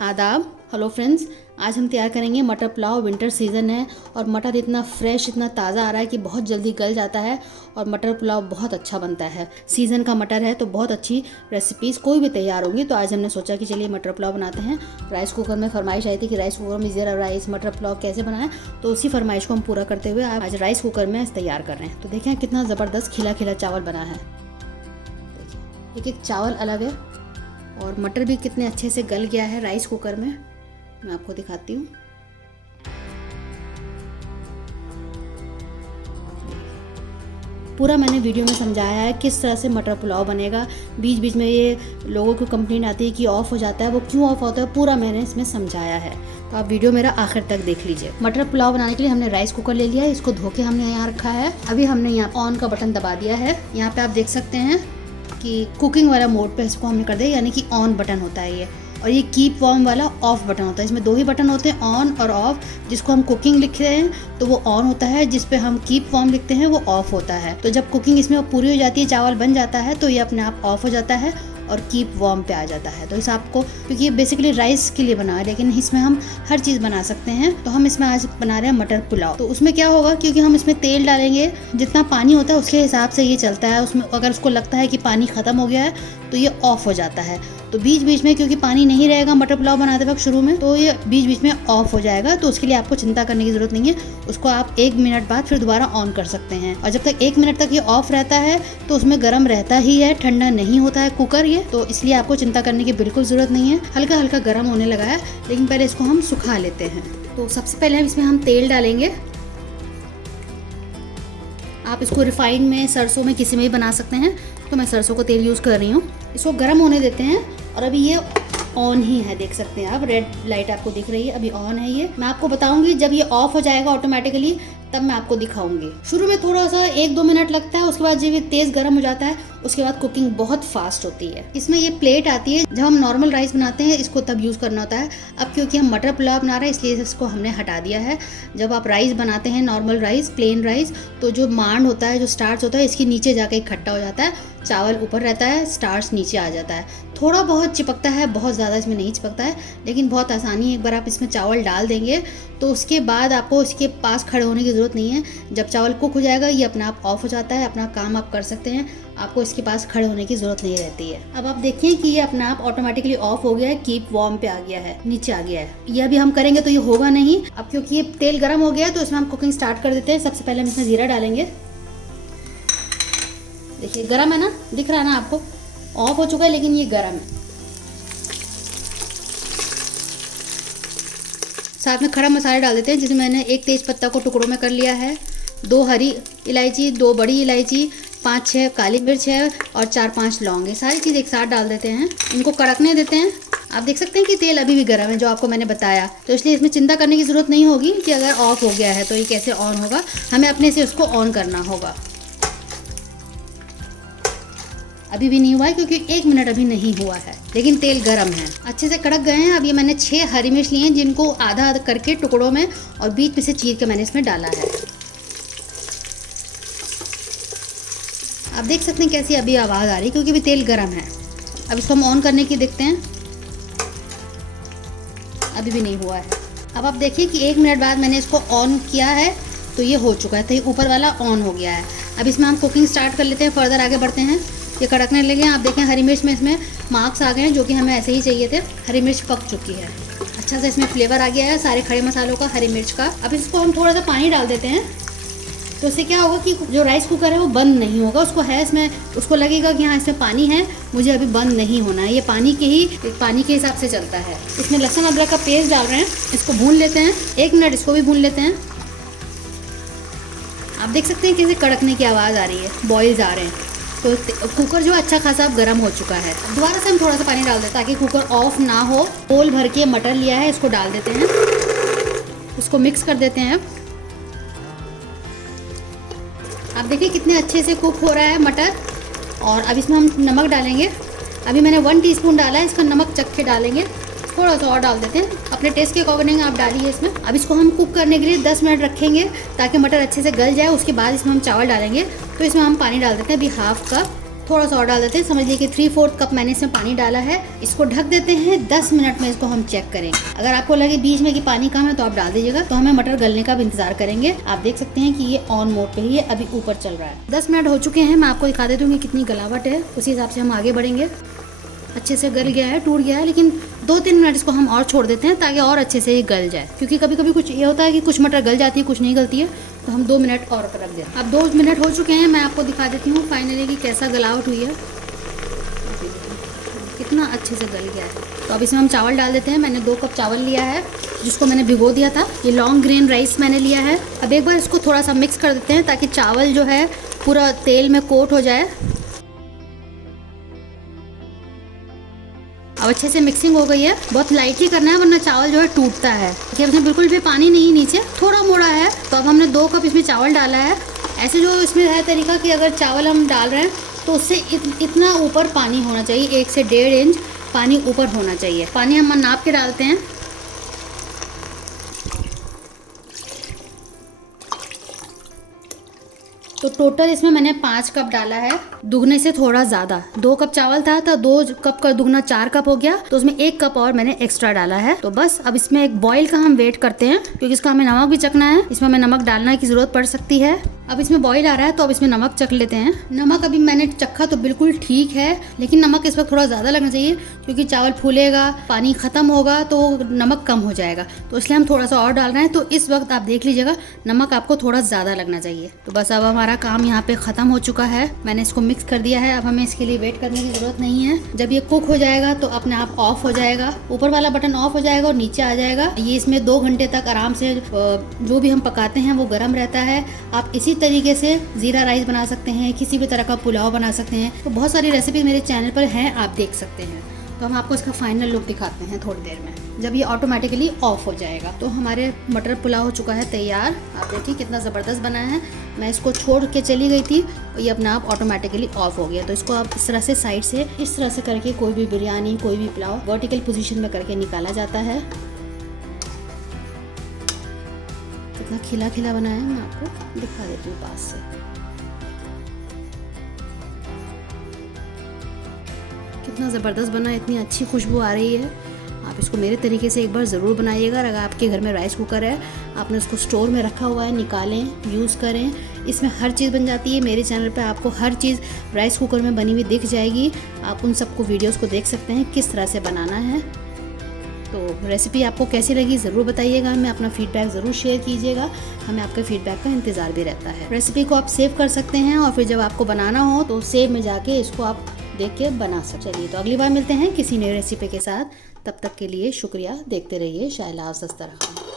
आदाब। Hello friends, आज हम तैयार करेंगे मटर पुलाव। विंटर सीज़न है और मटर इतना फ्रेश, इतना ताज़ा आ रहा है कि बहुत जल्दी गल जाता है और मटर पुलाव बहुत अच्छा बनता है। सीज़न का मटर है तो बहुत अच्छी रेसिपीज़ कोई भी तैयार होंगी। तो आज हमने सोचा कि चलिए मटर पुलाव बनाते हैं। राइस कुकर में फरमाइश आई थी कि राइस कुकर में ज़ीरा राइस मटर पुलाव कैसे बनाएं, तो उसी फरमाइश को हम पूरा करते हुए आज राइस कुकर में तैयार कर रहे हैं। तो देखें कितना ज़बरदस्त खिला खिला चावल बना है। देखिए चावल अलग है और मटर भी कितने अच्छे से गल गया है राइस कुकर में। मैं आपको दिखाती हूँ। पूरा मैंने वीडियो में समझाया है किस तरह से मटर पुलाव बनेगा। बीच बीच में ये लोगों को कंप्लेंट आती है कि ऑफ हो जाता है, वो क्यों ऑफ होता है, पूरा मैंने इसमें समझाया है। तो आप वीडियो मेरा आखिर तक देख लीजिए। मटर पुलाव बनाने के लिए हमने राइस कुकर ले लिया है, इसको धो के हमने यहाँ रखा है। अभी हमने यहाँ ऑन का बटन दबा दिया है। यहाँ पे आप देख सकते हैं कि कुकिंग वाला मोड पे इसको हमने कर दिया, यानी कि ऑन बटन होता है ये। और ये कीप वार्म वाला ऑफ बटन होता है। इसमें दो ही बटन होते हैं, ऑन और ऑफ। जिसको हम कुकिंग लिख रहे हैं तो वो ऑन होता है, जिस पे हम कीप वार्म लिखते हैं वो ऑफ होता है। तो जब कुकिंग इसमें पूरी हो जाती है, चावल बन जाता है, तो ये अपने आप ऑफ हो जाता है और कीप वार्म पे आ जाता है। तो इस आपको, क्योंकि ये बेसिकली राइस के लिए बना है, लेकिन इसमें हम हर चीज़ बना सकते हैं। तो हम इसमें आज बना रहे हैं मटर पुलाव। तो उसमें क्या होगा, क्योंकि हम इसमें तेल डालेंगे, जितना पानी होता है उसके हिसाब से ये चलता है। उसमें अगर उसको लगता है कि पानी ख़त्म हो गया है तो ये ऑफ हो जाता है। तो बीच बीच में, क्योंकि पानी नहीं रहेगा मटर पुलाव बनाते वक्त शुरू में, तो ये बीच बीच में ऑफ हो जाएगा। तो उसके लिए आपको चिंता करने की ज़रूरत नहीं है। उसको आप 1 मिनट बाद फिर दोबारा ऑन कर सकते हैं। और जब तक 1 मिनट तक ये ऑफ रहता है तो उसमें गर्म रहता ही है, ठंडा नहीं होता है कुकर ये। तो इसलिए आपको चिंता करने की बिल्कुल ज़रूरत नहीं है। हल्का हल्का गर्म होने लगा है, लेकिन पहले इसको हम सुखा लेते हैं। तो सबसे पहले इसमें हम तेल डालेंगे। आप इसको रिफाइंड में, सरसों में, किसी में भी बना सकते हैं। तो मैं सरसों को तेल यूज़ कर रही हूँ। इसको गर्म होने देते हैं। और अभी ये ऑन ही है, देख सकते हैं आप, रेड लाइट आपको दिख रही है, अभी ऑन है ये। मैं आपको बताऊंगी जब ये ऑफ हो जाएगा ऑटोमेटिकली, तब मैं आपको दिखाऊंगी। शुरू में थोड़ा सा 1-2 मिनट लगता है, उसके बाद जब ये तेज़ गर्म हो जाता है उसके बाद कुकिंग बहुत फास्ट होती है। इसमें ये प्लेट आती है, जब हम नॉर्मल राइस बनाते हैं इसको तब यूज़ करना होता है। अब क्योंकि हम मटर पुलाव बना रहे हैं इसलिए इसको हमने हटा दिया है। जब आप राइस बनाते हैं, नॉर्मल राइस, प्लेन राइस, तो जो मांड होता है, जो स्टार्च होता है, इसके नीचे जाके इकट्ठा हो जाता है। चावल ऊपर रहता है, स्टार्च नीचे आ जाता है। थोड़ा बहुत चिपकता है, बहुत ज़्यादा इसमें नहीं चिपकता है, लेकिन बहुत आसानी है। एक बार आप इसमें चावल डाल देंगे तो उसके बाद आपको इसके पास खड़े होने की ज़रूरत नहीं है। जब चावल कुक हो जाएगा ये अपना आप ऑफ हो जाता है, अपना काम आप कर सकते हैं। आपको इसके पास खड़े होने की ज़रूरत नहीं रहती है। अब आप देखिए कि ये अपना आप ऑटोमेटिकली ऑफ हो गया है, कीप वार्म पे आ गया है, नीचे आ गया है। ये अभी हम करेंगे तो ये होगा नहीं। अब क्योंकि ये तेल गर्म हो गया है तो इसमें हम कुकिंग स्टार्ट कर देते हैं। सबसे पहले हम इसमें ज़ीरा डालेंगे। देखिए गरम है ना, दिख रहा है ना आपको, ऑफ हो चुका है लेकिन ये गरम है। साथ में खड़ा मसाले डाल देते हैं, जिसमें मैंने 1 तेज पत्ता को टुकड़ों में कर लिया है, 2 हरी इलायची, 2 बड़ी इलायची, 5-6 काली मिर्च है और 4-5 लौंग है। सारी चीज़ एक साथ डाल देते हैं, इनको कड़कने देते हैं। आप देख सकते हैं कि तेल अभी भी गर्म है, जो आपको मैंने बताया। तो इसलिए इसमें चिंता करने की ज़रूरत नहीं होगी कि अगर ऑफ हो गया है तो ये कैसे ऑन होगा। हमें अपने से उसको ऑन करना होगा। अभी भी नहीं हुआ है क्योंकि 1 मिनट अभी नहीं हुआ है, लेकिन तेल गरम है, अच्छे से कड़क गए हैं। अब ये मैंने 6 हरी मिर्च लिए हैं, जिनको आधा आधा करके टुकड़ों में और बीच में से चीर के मैंने इसमें डाला है। आप देख सकते हैं कैसी अभी आवाज़ आ रही है, क्योंकि अभी तेल गरम है। अब इसको हम ऑन करने की देखते हैं, अभी भी नहीं हुआ है। अब आप देखिए कि 1 मिनट बाद मैंने इसको ऑन किया है तो ये हो चुका है, तो ये ऊपर वाला ऑन हो गया है। अब इसमें हम कुकिंग स्टार्ट कर लेते हैं, फर्दर आगे बढ़ते हैं। ये कड़कने लगे हैं। आप देखें हरी मिर्च में इसमें मार्क्स आ गए हैं, जो कि हमें ऐसे ही चाहिए थे। हरी मिर्च पक चुकी है, अच्छा से इसमें फ्लेवर आ गया है सारे खड़े मसालों का, हरी मिर्च का। अब इसको हम थोड़ा सा पानी डाल देते हैं, तो इससे क्या होगा कि जो राइस कुकर है वो बंद नहीं होगा। उसको है इसमें, उसको लगेगा कि हाँ इसमें पानी है, मुझे अभी बंद नहीं होना है। ये पानी के हिसाब से चलता है। इसमें लहसुन अदरक का पेस्ट डाल रहे हैं, इसको भून लेते हैं। 1 मिनट इसको भी भून लेते हैं। आप देख सकते हैं कैसे कड़कने की आवाज़ आ रही है, बॉइल्स आ रहे हैं। तो कुकर जो अच्छा खासा अब गर्म हो चुका है। दोबारा से हम थोड़ा सा पानी डाल दें ताकि कुकर ऑफ ना हो। बोल भर के मटर लिया है, इसको डाल देते हैं, उसको मिक्स कर देते हैं। आप देखिए कितने अच्छे से कुक हो रहा है मटर। और अब इसमें हम नमक डालेंगे। अभी मैंने 1 टीस्पून डाला है, इसका नमक चख के डालेंगे। थोड़ा सा और डाल देते हैं, अपने टेस्ट के अकॉर्डिंग आप डालिए इसमें। अब इसको हम कुक करने के लिए 10 मिनट रखेंगे ताकि मटर अच्छे से गल जाए। उसके बाद इसमें हम चावल डालेंगे। तो इसमें हम पानी डाल देते हैं, अभी हाफ कप। थोड़ा सा और डाल देते हैं। समझ लीजिए कि 3/4 कप मैंने इसमें पानी डाला है। इसको ढक देते हैं 10 मिनट में, इसको हम चेक करेंगे। अगर आपको लगे बीच में कि पानी कम है तो आप डाल दीजिएगा। तो हमें मटर गलने का भी इंतजार करेंगे। आप देख सकते हैं कि ये ऑन मोड पे ही है, अभी ऊपर चल रहा है। 10 मिनट हो चुके हैं। मैं आपको दिखा देती हूँ कि कितनी गलावट है, उसी हिसाब से हम आगे बढ़ेंगे। अच्छे से गल गया है, टूट गया है, लेकिन 2-3 मिनट इसको हम और छोड़ देते हैं ताकि और अच्छे से ये गल जाए। क्योंकि कभी कभी कुछ ये होता है कि कुछ मटर गल जाती है, कुछ नहीं गलती है, तो हम 2 मिनट और रख देते हैं। अब 2 मिनट हो चुके हैं। मैं आपको दिखा देती हूँ फाइनली कि कैसा गलावट हुई है, कितना अच्छे से गल गया है। तो अब इसमें हम चावल डाल देते हैं। मैंने 2 कप चावल लिया है, जिसको मैंने भिगो दिया था। ये लॉन्ग ग्रेन राइस मैंने लिया है। अब एक बार इसको थोड़ा सा मिक्स कर देते हैं ताकि चावल जो है पूरा तेल में कोट हो जाए। अब अच्छे से मिक्सिंग हो गई है। बहुत लाइटली करना है वरना चावल जो है टूटता है। देखिए इसमें बिल्कुल भी पानी नहीं, नीचे थोड़ा मोड़ा है। तो अब हमने 2 कप इसमें चावल डाला है। ऐसे जो इसमें है तरीका कि अगर चावल हम डाल रहे हैं तो उससे इतना ऊपर पानी होना चाहिए, 1 से 1.5 इंच पानी ऊपर होना चाहिए। पानी हम नाप के डालते हैं। तो टोटल इसमें मैंने 5 कप डाला है, दुगने से थोड़ा ज़्यादा। 2 कप चावल था तो 2 कप का दुगना 4 कप हो गया। तो उसमें 1 कप और मैंने एक्स्ट्रा डाला है। तो बस अब इसमें एक बॉईल का हम वेट करते हैं, क्योंकि इसका हमें नमक भी चखना है। इसमें हमें नमक डालने की ज़रूरत पड़ सकती है। अब इसमें बॉईल आ रहा है तो अब इसमें नमक चख लेते हैं। नमक अभी मैंने चखा तो बिल्कुल ठीक है, लेकिन नमक इस वक्त थोड़ा ज़्यादा लगना चाहिए, क्योंकि चावल फूलेगा, पानी ख़त्म होगा तो नमक कम हो जाएगा। तो इसलिए हम थोड़ा सा और डाल रहे हैं। तो इस वक्त आप देख लीजिएगा, नमक आपको थोड़ा ज़्यादा लगना चाहिए। तो बस अब हमारा काम यहाँ पे ख़त्म हो चुका है। मैंने इसको मिक्स कर दिया है। अब हमें इसके लिए वेट करने की ज़रूरत नहीं है। जब ये कुक हो जाएगा तो अपने आप ऑफ हो जाएगा, ऊपर वाला बटन ऑफ हो जाएगा और नीचे आ जाएगा। ये इसमें 2 घंटे तक आराम से जो भी हम पकाते हैं वो गर्म रहता है। आप इसी तरीके से ज़ीरा राइस बना सकते हैं, किसी भी तरह का पुलाव बना सकते हैं। तो बहुत सारी रेसिपी मेरे चैनल पर हैं, आप देख सकते हैं। तो हम आपको इसका फाइनल लुक दिखाते हैं थोड़ी देर में, जब ये ऑटोमेटिकली ऑफ हो जाएगा। तो हमारे मटर पुलाव हो चुका है तैयार। आप देखिए कितना ज़बरदस्त बना है। मैं इसको छोड़ के चली गई थी और ये अपने आप ऑटोमेटिकली ऑफ हो गया। तो इसको आप इस तरह से साइड से इस तरह से करके कोई भी बिरयानी, कोई भी पुलाव वर्टिकल पोजीशन में करके निकाला जाता है। कितना खिला खिला बना है, मैं आपको दिखा देती हूँ पास से। कितना ज़बरदस्त बना है, इतनी अच्छी खुशबू आ रही है। आप इसको मेरे तरीके से एक बार ज़रूर बनाइएगा। अगर आपके घर में राइस कुकर है, आपने उसको स्टोर में रखा हुआ है, निकालें, यूज़ करें। इसमें हर चीज़ बन जाती है। मेरे चैनल पे आपको हर चीज़ राइस कुकर में बनी हुई दिख जाएगी। आप उन सबको वीडियोस को देख सकते हैं किस तरह से बनाना है। तो रेसिपी आपको कैसी लगी ज़रूर बताइएगा। हमें अपना फीडबैक ज़रूर शेयर कीजिएगा। हमें आपके फीडबैक का इंतज़ार भी रहता है। रेसिपी को आप सेव कर सकते हैं और फिर जब आपको बनाना हो तो सेव में जाके इसको आप देख के बना सकते। चलिए, तो अगली बार मिलते हैं किसी नई रेसिपी के साथ। तब तक के लिए शुक्रिया। देखते रहिए शाइला दस्तरखान।